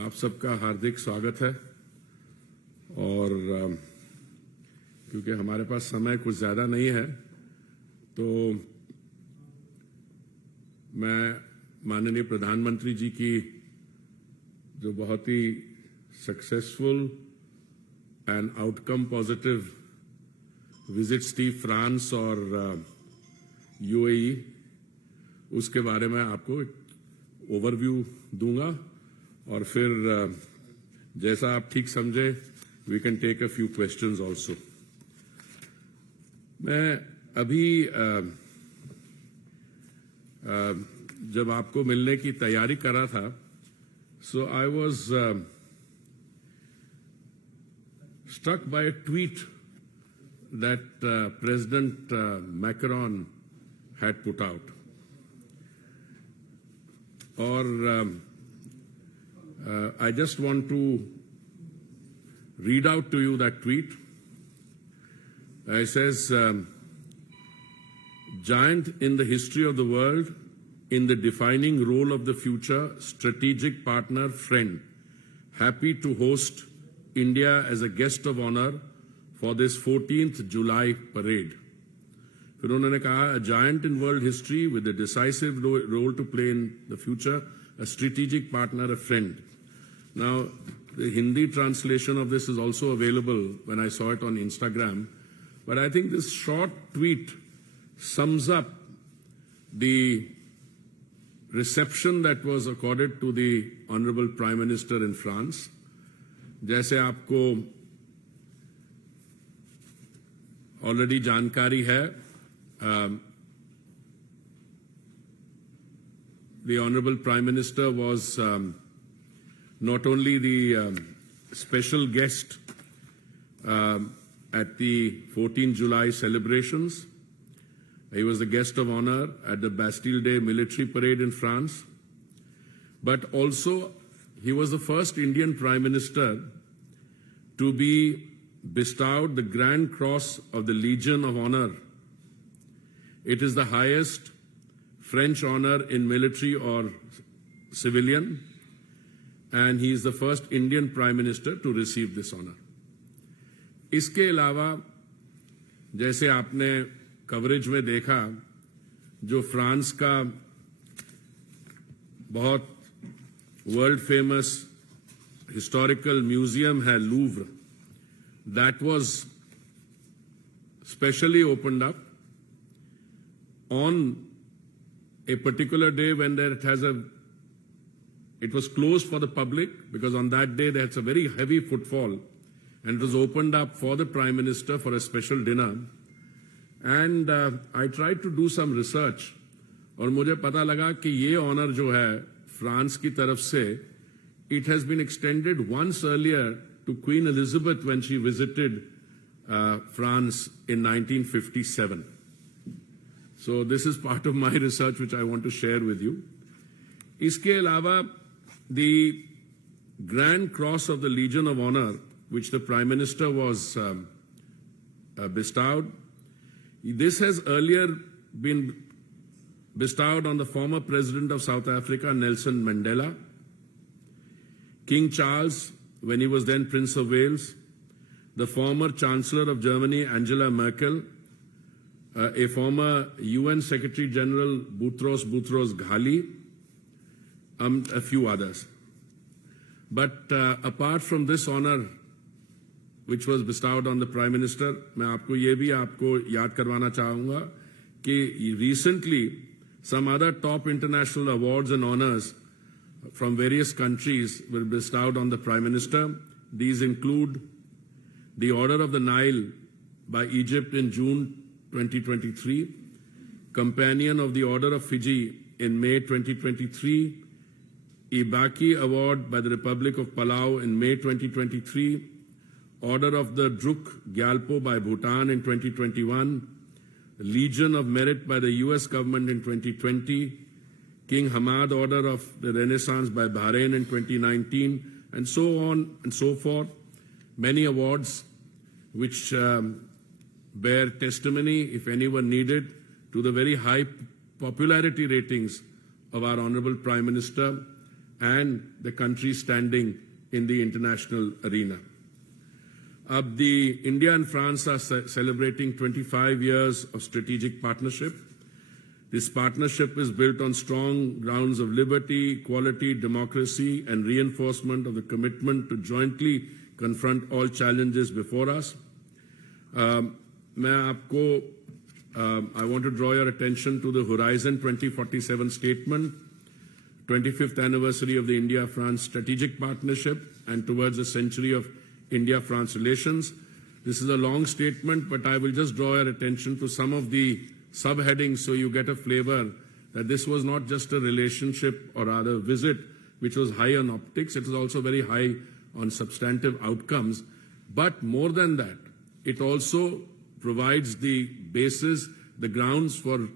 आप सबका हार्दिक स्वागत है और क्योंकि हमारे पास समय कुछ ज़्यादा नहीं है तो मैं माननीय प्रधानमंत्री जी की जो बहुत ही successful and outcome positive visits थी फ्रांस और यूएई, उसके बारे में आपको एक ओवरव्यू दूंगा और फिर जैसा आप ठीक समझे we can take a few questions also. मैं अभी जब आपको मिलने की तैयारी कर रहा था, so I was struck by a tweet that President Macron had put out. Or I just want to read out to you that tweet. It says, giant in the history of the world, in the defining role of the future, strategic partner, friend, happy to host India as a guest of honor for this 14th July parade. फिर उन्होंने कहा, a giant in world history with a decisive role to play in the future, a strategic partner, a friend. Now, the Hindi translation of this is also available when I saw it on Instagram, but I think this short tweet sums up the reception that was accorded to the Honorable Prime Minister in France. जैसे आपको already जानकारी है, the Honorable Prime Minister was not only the special guest at the 14th July celebrations, he was the guest of honor at the Bastille Day military parade in France, but also he was the first Indian Prime Minister to be bestowed the Grand Cross of the Legion of Honor. It is the highest French honor in military or civilian, and he is the first Indian Prime Minister to receive this honor. इसके अलावा जैसे आपने coverage में देखा, जो France का बहुत world famous historical museum है Louvre, that was specially opened up on a particular day when it was closed for the public because on that day there was a very heavy footfall, and it was opened up for the Prime Minister for a special dinner. And I tried to do some research और मुझे पता लगा कि ये honour जो है France की तरफ से, it has been extended once earlier to Queen Elizabeth when she visited France in 1957. So this is part of my research which I want to share with you. इसके अलावा the Grand Cross of the Legion of Honor, which the Prime Minister was bestowed, this has earlier been bestowed on the former President of South Africa, Nelson Mandela, King Charles, when he was then Prince of Wales, the former Chancellor of Germany, Angela Merkel, a former UN Secretary General, Boutros Ghali, a few others. But apart from this honor, which was bestowed on the Prime Minister, मैं आपको ये भी आपको याद करवाना चाहूँगा कि recently some other top international awards and honors from various countries were bestowed on the Prime Minister. These include the Order of the Nile by Egypt in June 2023, Companion of the Order of Fiji in May 2023, Ibaki Award by the Republic of Palau in May 2023, Order of the Druk Gyalpo by Bhutan in 2021, Legion of Merit by the US government in 2020, King Hamad Order of the Renaissance by Bahrain in 2019, and so on and so forth. Many awards which bear testimony, if anyone needed, to the very high popularity ratings of our Honorable Prime Minister and the country's standing in the international arena. India and France are celebrating 25 years of strategic partnership. This partnership is built on strong grounds of liberty, equality, democracy, and reinforcement of the commitment to jointly confront all challenges before us. I want to draw your attention to the Horizon 2047 statement, 25th anniversary of the India-France strategic partnership, and towards a century of India-France relations. This is a long statement, but I will just draw your attention to some of the subheadings so you get a flavor that this was not just a relationship or rather visit which was high on optics, it was also very high on substantive outcomes. But more than that, it also provides the basis, the grounds for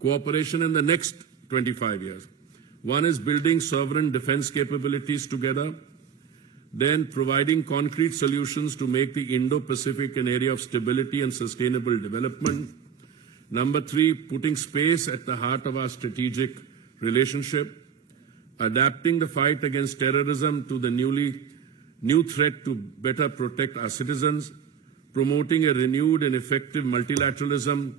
cooperation in the next 25 years. One is building sovereign defense capabilities together, then providing concrete solutions to make the Indo-Pacific an area of stability and sustainable development. Number 3, putting space at the heart of our strategic relationship, adapting the fight against terrorism to the new threat to better protect our citizens, promoting a renewed and effective multilateralism,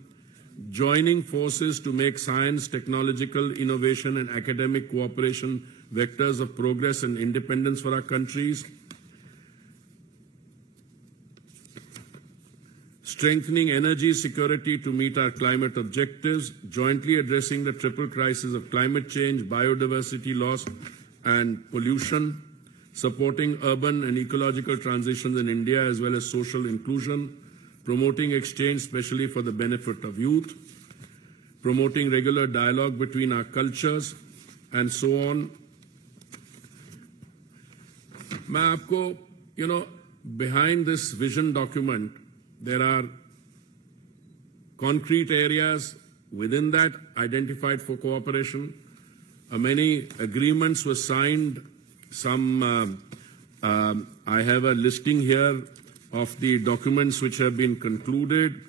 joining forces to make science, technological innovation, and academic cooperation vectors of progress and independence for our countries, strengthening energy security to meet our climate objectives, jointly addressing the triple crisis of climate change, biodiversity loss, and pollution, supporting urban and ecological transitions in India as well as social inclusion, promoting exchange especially for the benefit of youth, promoting regular dialogue between our cultures, and so on. Behind this vision document, there are concrete areas within that identified for cooperation. Many agreements were signed. Some, I have a listing here of the documents which have been concluded.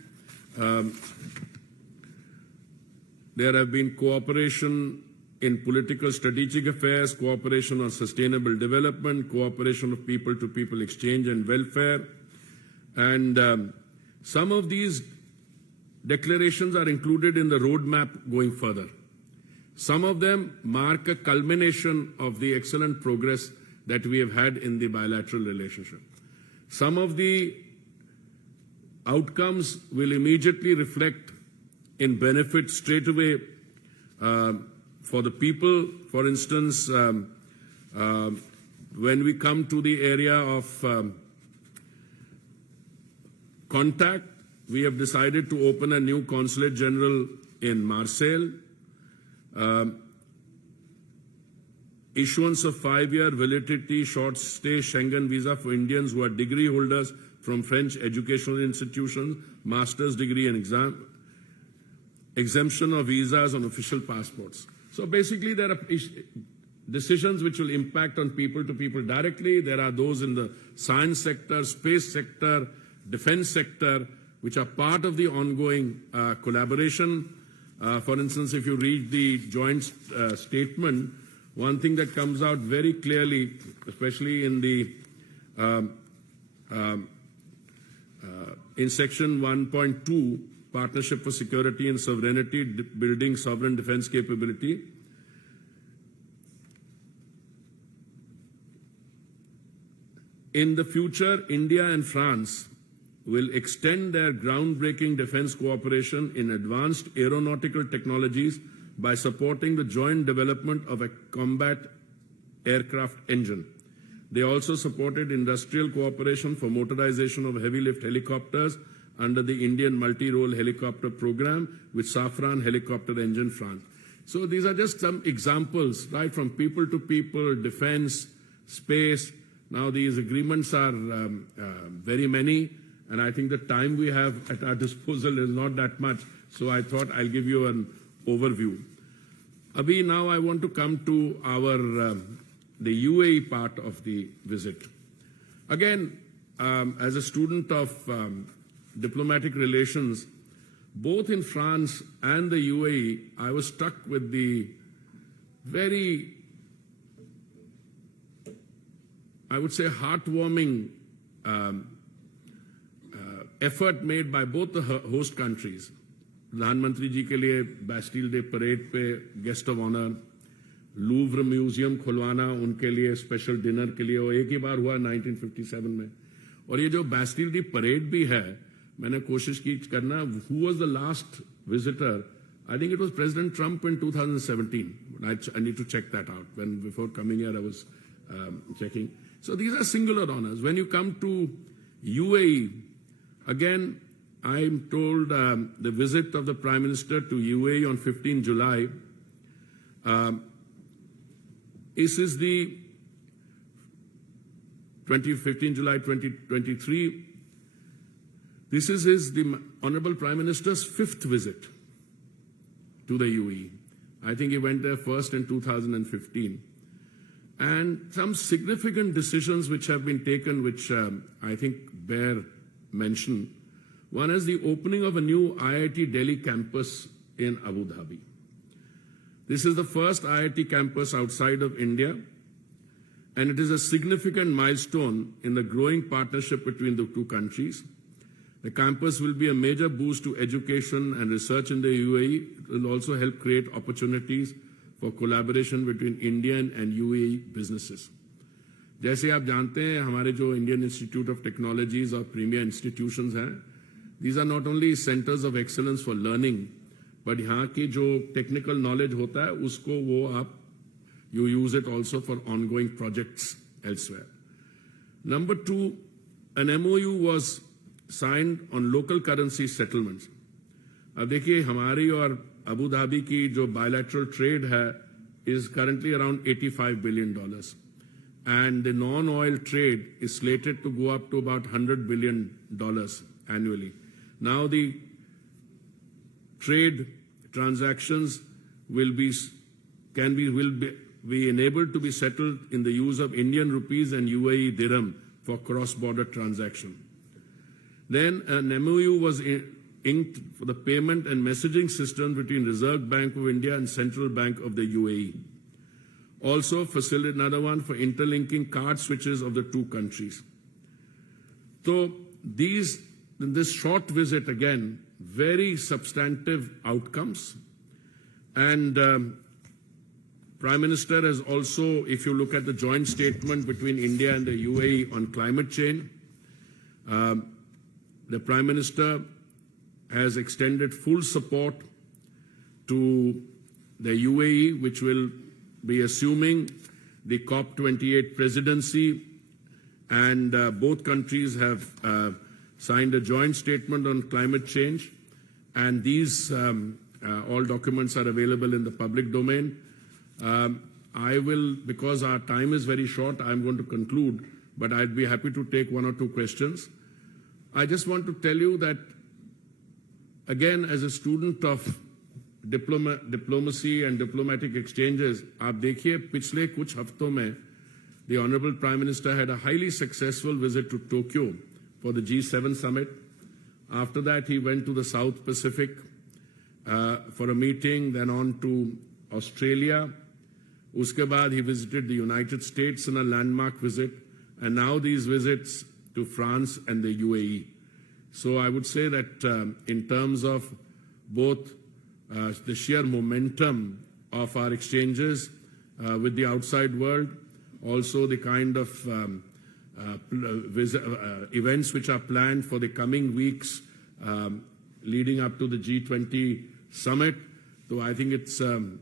There have been cooperation in political strategic affairs, cooperation on sustainable development, cooperation of people-to-people exchange and welfare. And some of these declarations are included in the roadmap going further. Some of them mark a culmination of the excellent progress that we have had in the bilateral relationship. Some of the outcomes will immediately reflect in benefit straight away for the people. For instance, when we come to the area of contact, we have decided to open a new consulate general in Marseille. Issuance of 5-year validity short stay Schengen visa for Indians who are degree holders from French educational institutions, master's degree and exam, exemption of visas on official passports. So basically there are decisions which will impact on people-to-people directly. There are those in the science sector, space sector, defense sector, which are part of the ongoing collaboration. For instance, if you read the joint statement, one thing that comes out very clearly, especially in the in section 1.2, Partnership for Security and Sovereignty, building sovereign defense capability. In the future, India and France will extend their groundbreaking defense cooperation in advanced aeronautical technologies by supporting the joint development of a combat aircraft engine. They also supported industrial cooperation for motorization of heavy-lift helicopters under the Indian multi-role helicopter program with Safran helicopter engine France. So these are just some examples, right, from people to people, defense, space. Now these agreements are very many, and I think the time we have at our disposal is not that much, so I thought I'll give you an overview. Abhi, now I want to come to our the UAE part of the visit. Again, as a student of diplomatic relations, both in France and the UAE, I was struck with the very I would say, heartwarming effort made by both the host countries. प्रधानमंत्री जी के लिए Bastille Day parade पे guest of honour, Louvre museum खुलवाना उनके लिए special dinner के लिए, वो एक ही बार हुआ 1957 में. और ये जो बैस्टिल डे परेड भी है, मैंने कोशिश की करना, who was the last visitor? I think it was President Trump in 2017. I need to check that out. When before coming here, I was checking. So these are singular honors. When you come to UAE, again, I'm told the visit of the Prime Minister to UAE on 15 July. This is the 15 July 2023. This is the Honorable Prime Minister's 5th visit to the UAE. I think he went there first in 2015. And some significant decisions which have been taken, which I think bear mention. One is the opening of a new IIT Delhi campus in Abu Dhabi. This is the first IIT campus outside of India, and it is a significant milestone in the growing partnership between the two countries. The campus will be a major boost to education and research in the UAE. It will also help create opportunities for collaboration between Indian and UAE businesses. जैसे आप जानते हैं, हमारे जो Indian institute of technologies और premiere institutions हैं, these are not only centers of excellence for learning, but यहाँ की जो टेक्निकल नॉलेज होता है, उसको वो आप you use it also for ongoing projects elsewhere. Number 2, an MOU was signed on local currency settlements. अब देखिए, हमारी और अबू धाबी की जो bilateral trade है is currently around $85 billion. And the non-oil trade is slated to go up to about $100 billion annually. Now the trade transactions will be enabled to be settled in the use of Indian rupees and UAE dirham for cross-border transaction. Then an MOU was inked for the payment and messaging system between Reserve Bank of India and Central Bank of the UAE. Also facilitate another one for interlinking card switches of the two countries. So in this short visit, again, very substantive outcomes. And Prime Minister has also, if you look at the joint statement between India and the UAE on climate change, the Prime Minister has extended full support to the UAE, which will be assuming the COP28 presidency, and both countries have signed a joint statement on climate change, and these all documents are available in the public domain. I will, because our time is very short, I'm going to conclude, but I'd be happy to take one or two questions. I just want to tell you that, again, as a student of diplomacy and diplomatic exchanges, आप देखिए पिछले कुछ हफ्तों में the Honorable Prime Minister had a highly successful visit to Tokyo for the G7 summit. After that, he went to the South Pacific for a meeting, then on to Australia. उसके बाद he visited the United States in a landmark visit, and now these visits to France and the UAE. So I would say that in terms of both the sheer momentum of our exchanges with the outside world, also the kind of events which are planned for the coming weeks leading up to the G20 summit. So I think it's an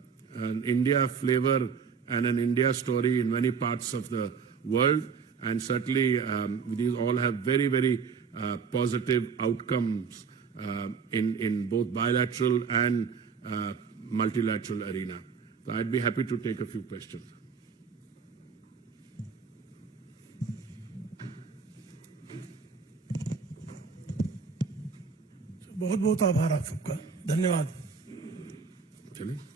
India flavor and an India story in many parts of the world, and certainly these all have very, very positive outcomes in both bilateral and multilateral arena. So I'd be happy to take a few questions. बहुत बहुत आभार आप सबका, धन्यवाद। चलिए।